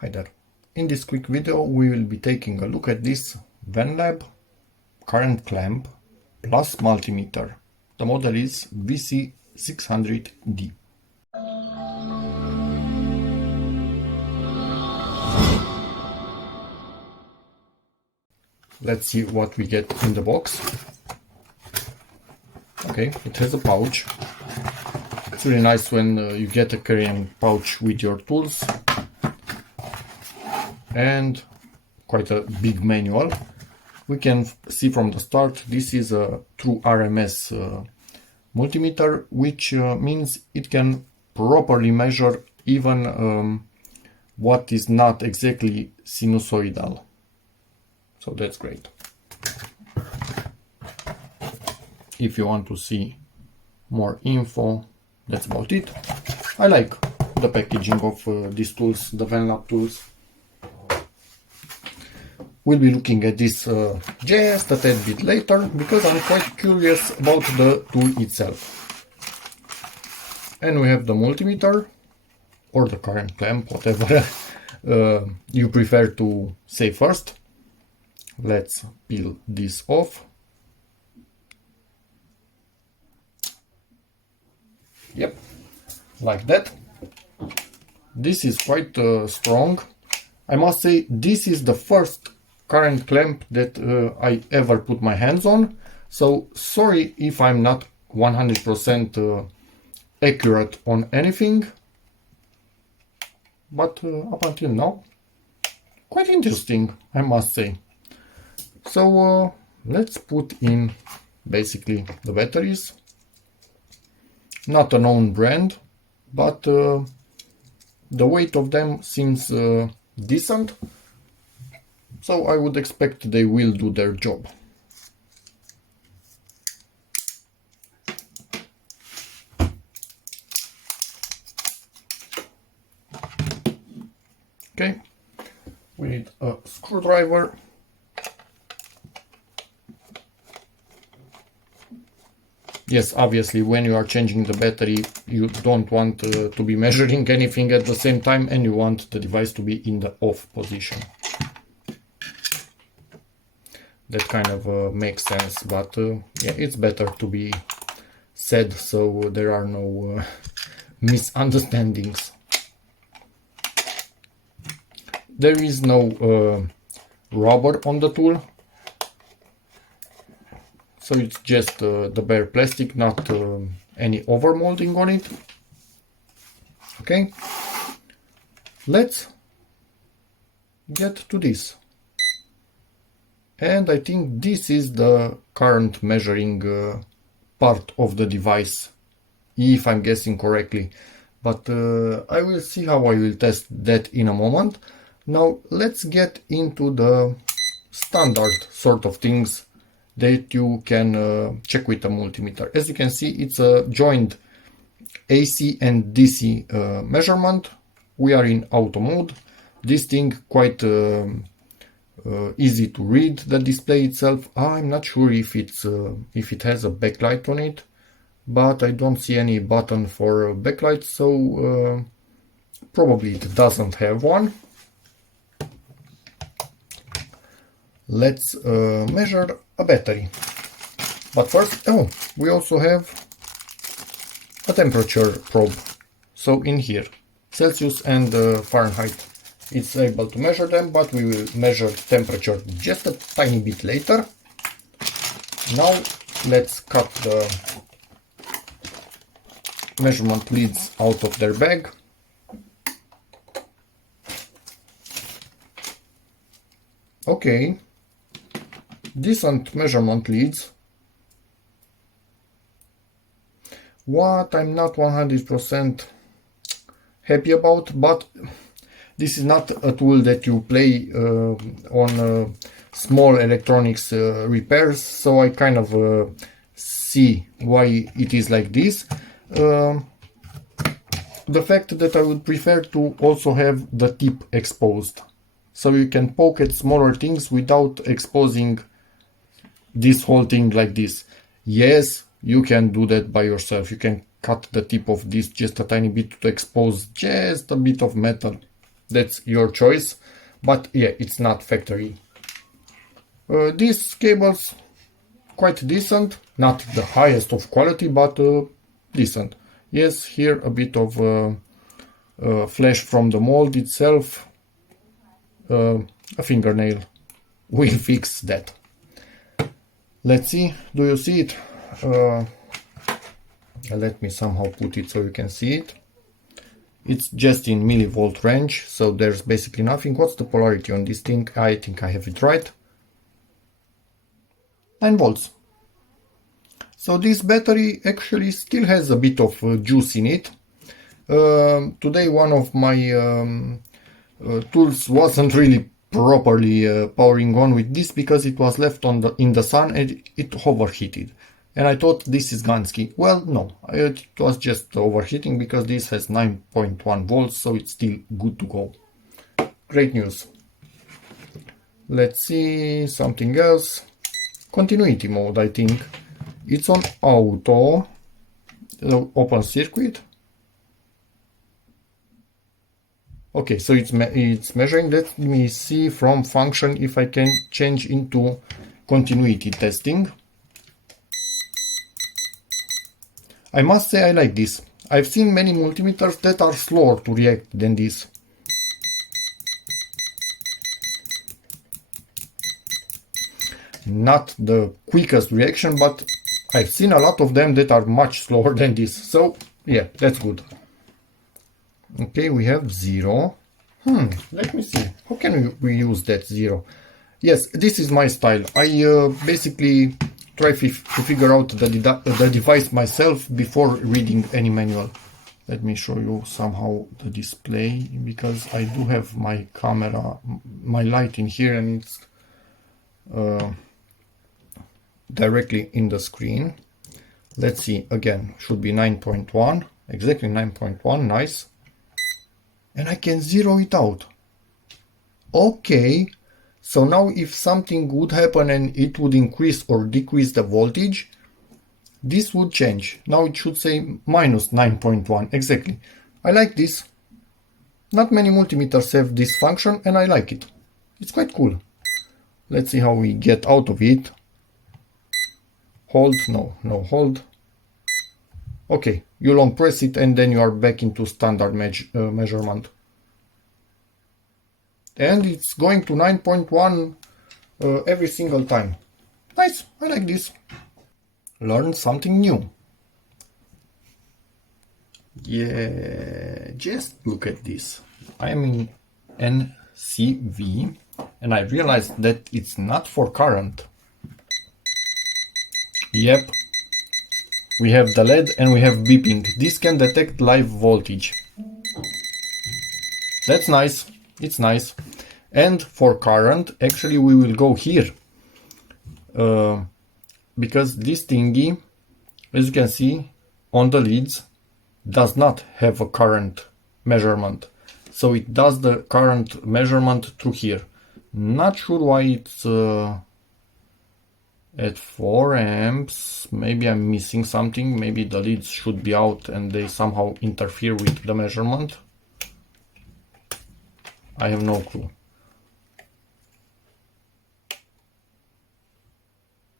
Hi there. In this quick video we will be taking a look at this VENLAB current clamp plus multimeter. The model is VC-600D. Let's see what we get in the box. Okay, it has a pouch. It's really nice when you get a carrying pouch with your tools. And quite a big manual. We can see from the start this is a true RMS multimeter, which means it can properly measure even what is not exactly sinusoidal. So that's great. If you want to see more info, that's about it. I like the packaging of these tools, the VENLAB tools. We'll be looking at this just a tad bit later because I'm quite curious about the tool itself. And we have the multimeter or the current clamp, whatever you prefer to say first. Let's peel this off. Yep, like that. This is quite strong. I must say this is the first current clamp that I ever put my hands on, so sorry if I'm not 100% accurate on anything, but up until now quite interesting, I must say. So let's put in basically the batteries. Not a known brand, but the weight of them seems decent. So I would expect they will do their job. Okay, we need a screwdriver. Yes, obviously when you are changing the battery you don't want to be measuring anything at the same time, and you want the device to be in the off position. That kind of makes sense, but yeah, it's better to be said so there are no misunderstandings. There is no rubber on the tool, so it's just the bare plastic, not any overmolding on it. Okay, let's get to this. And I think this is the current measuring part of the device, if I'm guessing correctly. But I will see how I will test that in a moment. Now let's get into the standard sort of things that you can check with a multimeter. As you can see, it's a joined AC and DC measurement. We are in auto mode. This thing quite easy to read, the display itself. I'm not sure if it has a backlight on it, but I don't see any button for backlight, so probably it doesn't have one. Let's measure a battery, but first, we also have a temperature probe. So in here, Celsius and Fahrenheit, it's able to measure them, but we will measure temperature just a tiny bit later. Now let's cut the measurement leads out of their bag. Okay, decent measurement leads. What I'm not 100% happy about, but this is not a tool that you play on small electronics repairs, so I kind of see why it is like this. The fact that I would prefer to also have the tip exposed, so you can poke at smaller things without exposing this whole thing like this. Yes, you can do that by yourself. You can cut the tip of this just a tiny bit to expose just a bit of metal. that's your choice, but yeah, it's not factory. These cables quite decent, not the highest of quality, but decent. Yes, here a bit of flash from the mold itself, a fingernail will fix that. Let's see, do you see it? Let me somehow put it so you can see it. It's just in millivolt range, so there's basically nothing. What's the polarity on this thing? I think I have it right. 9 volts. So this battery actually still has a bit of juice in it. Today one of my tools wasn't really properly powering on with this because it was left in the sun and it overheated. And I thought this is Gansky. Well, no, it was just overheating because this has 9.1 volts, so it's still good to go. Great news. Let's see something else. Continuity mode, I think. It's on auto, open circuit. Okay, so it's measuring. Let me see from function if I can change into continuity testing. I must say I like this. I've seen many multimeters that are slower to react than this. Not the quickest reaction, but I've seen a lot of them that are much slower than this. So yeah, that's good. Okay, we have 0. Let me see. How can we use that 0? Yes, this is my style. I basically try to figure out the device myself before reading any manual. Let me show you somehow the display, because I do have my camera, my light in here, and it's directly in the screen. Let's see, again, should be 9.1, exactly 9.1, nice. And I can zero it out. Okay, so now if something would happen and it would increase or decrease the voltage, this would change. Now it should say minus 9.1, exactly. I like this. Not many multimeters have this function and I like it. It's quite cool. Let's see how we get out of it. Hold, no hold. Okay, you long press it and then you are back into standard measurement. And it's going to 9.1 every single time. Nice, I like this. Learn something new. Yeah, just look at this. I am in NCV and I realized that it's not for current. Yep, we have the LED and we have beeping. This can detect live voltage. That's nice, it's nice. And for current, actually we will go here. Because this thingy, as you can see on the leads, does not have a current measurement. So it does the current measurement through here. Not sure why it's at 4 amps. Maybe I'm missing something. Maybe the leads should be out and they somehow interfere with the measurement. I have no clue.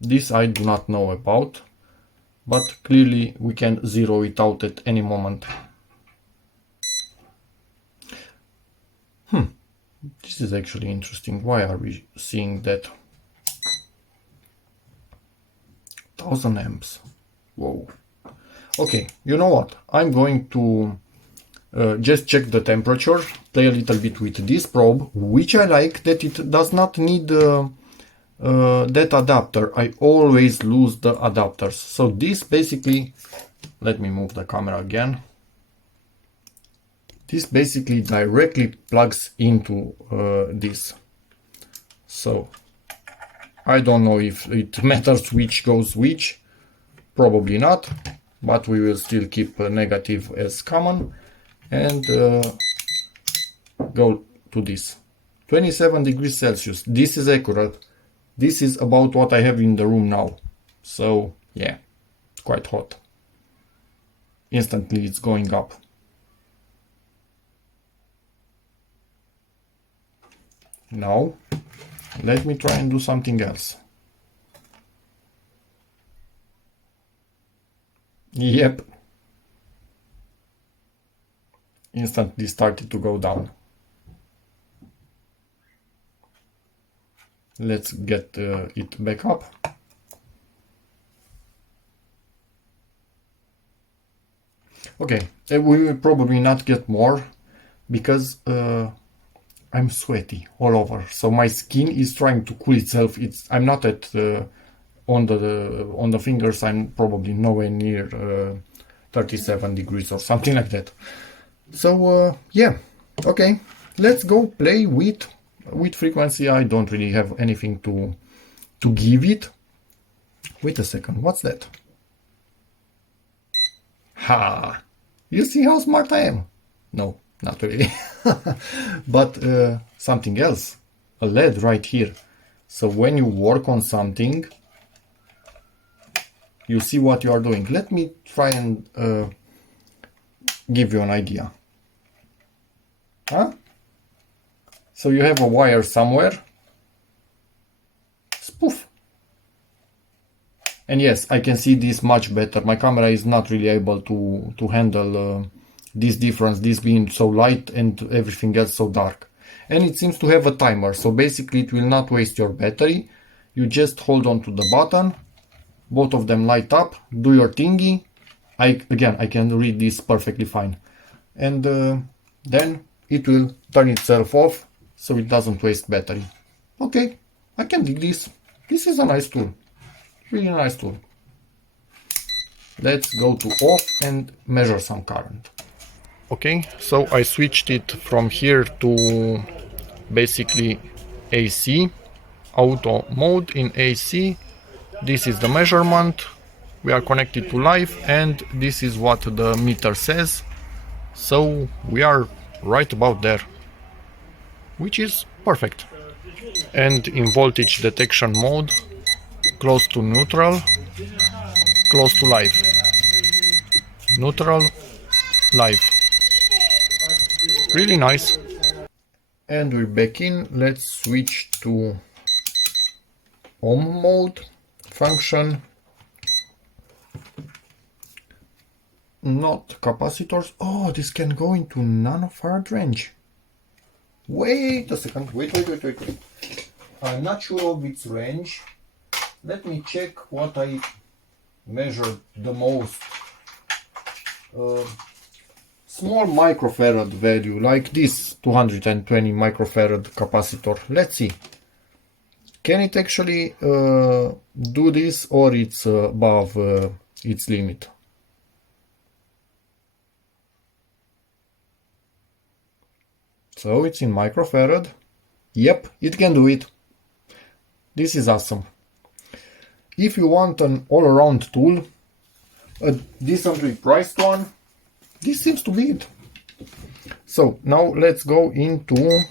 This I do not know about, but clearly we can zero it out at any moment. This is actually interesting. Why are we seeing that? 1000 amps. Whoa. Okay, you know what? I'm going to just check the temperature, play a little bit with this probe, which I like that it does not need that adapter. I always lose the adapters. So this basically, let me move the camera again. This basically directly plugs into this. So I don't know if it matters which goes which, probably not, but we will still keep negative as common and go to this. 27 degrees Celsius. This is accurate. This is about what I have in the room now. So yeah, it's quite hot. Instantly it's going up. Now, let me try and do something else. Yep. Instantly started to go down. Let's get it back up. Okay, we will probably not get more because I'm sweaty all over. So my skin is trying to cool itself. I'm not at on the fingers. I'm probably nowhere near 37 degrees or something like that. So yeah, okay, let's go play with frequency. I don't really have anything to give it. Wait a second, what's that? Ha! You see how smart I am? No, not really. But something else, a LED right here. So when you work on something, you see what you are doing. Let me try and give you an idea. Huh? So you have a wire somewhere. Spoof. And yes, I can see this much better. My camera is not really able to handle this difference, this being so light and everything else so dark. And it seems to have a timer, so basically it will not waste your battery. You just hold on to the button, both of them light up, do your thingy. Again, I can read this perfectly fine. And then it will turn itself off, so it doesn't waste battery. Okay, I can dig this. This is a nice tool. Really nice tool. Let's go to off and measure some current. Okay, so I switched it from here to basically AC, auto mode in AC. This is the measurement. We are connected to live and this is what the meter says. So we are right about there, which is perfect. And in voltage detection mode, close to neutral, close to live, neutral, live. Really nice. And we're back in. Let's switch to ohm mode function. Not capacitors. Oh, this can go into nanofarad range. Wait a second. Wait. I'm not sure of its range. Let me check what I measured the most. Small microfarad value, like this 220 microfarad capacitor. Let's see. Can it actually do this, or it's above its limit? So it's in microfarad. Yep, it can do it. This is awesome. If you want an all-around tool, a decently priced one, this seems to be it. So now let's go into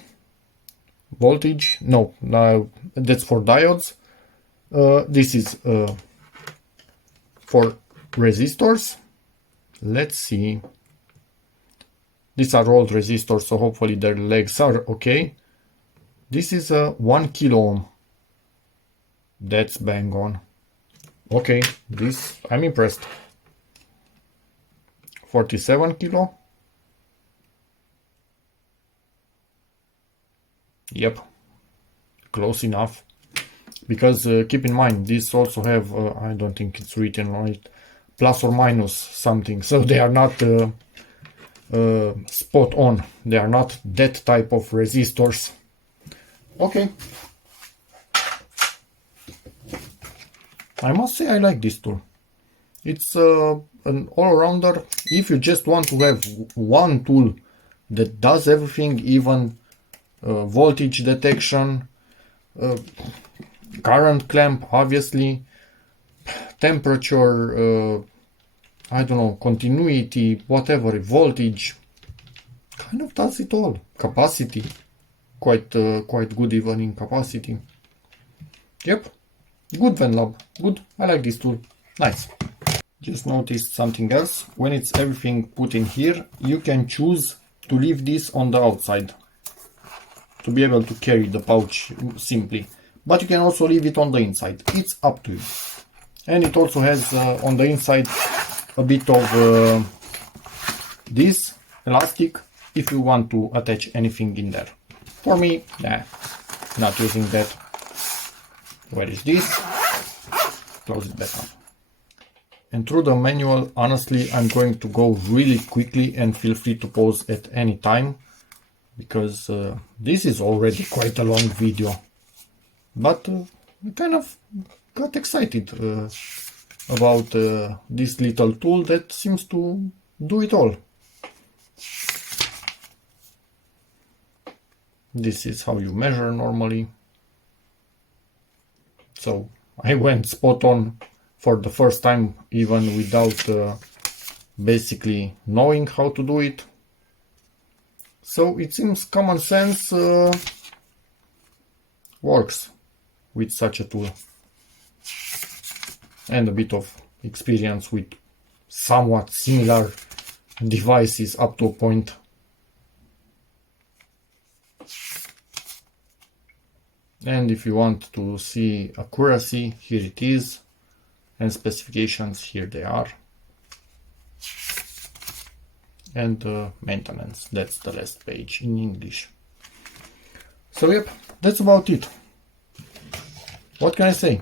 voltage. No, now that's for diodes. This is for resistors. Let's see. These are old resistors, so hopefully their legs are okay. This is a 1 kilo ohm. That's bang on. Okay, this, I'm impressed. 47 kilo. Yep, close enough. Because keep in mind, these also have, I don't think it's written on it, plus or minus something. So they are not spot on. They are not that type of resistors. Okay. I must say I like this tool. It's an all-rounder. If you just want to have one tool that does everything, even voltage detection, current clamp, obviously, temperature, I don't know, continuity, whatever, voltage, kind of does it all. Capacity, quite good even in capacity. Yep, good VENLAB, good. I like this tool, nice. Just noticed something else. When it's everything put in here, you can choose to leave this on the outside. to be able to carry the pouch simply. But you can also leave it on the inside. It's up to you. And it also has on the inside a bit of this elastic if you want to attach anything in there. For me, nah, not using that. Where is this? Close it back up. And through the manual, honestly, I'm going to go really quickly, and feel free to pause at any time, because this is already quite a long video. But I kind of got excited about this little tool that seems to do it all. This is how you measure normally. So I went spot on for the first time, even without basically knowing how to do it. So it seems common sense works with such a tool, and a bit of experience with somewhat similar devices up to a point. And if you want to see accuracy, here it is, and specifications, here they are, and maintenance, that's the last page in English. So yep, that's about it. What can I say?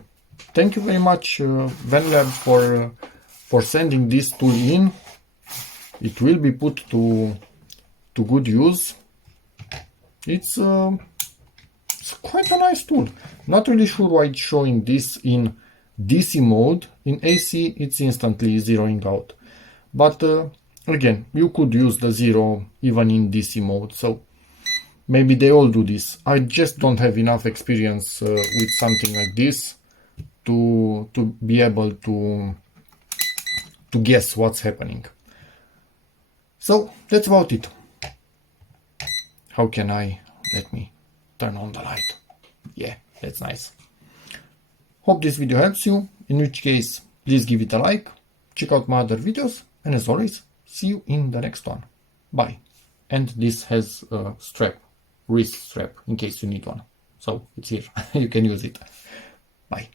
Thank you very much, VENLAB, for sending this tool in. It will be put to good use. It's quite a nice tool. Not really sure why it's showing this in DC mode. In AC, it's instantly zeroing out. But again, you could use the zero even in DC mode. So maybe they all do this. I just don't have enough experience with something like this to be able to guess what's happening. So that's about it. How can I? Let me turn on the light. Yeah, that's nice. Hope this video helps you. In which case, please give it a like. Check out my other videos. And as always, see you in the next one. Bye. And this has a strap, wrist strap, in case you need one. So it's here. You can use it. Bye.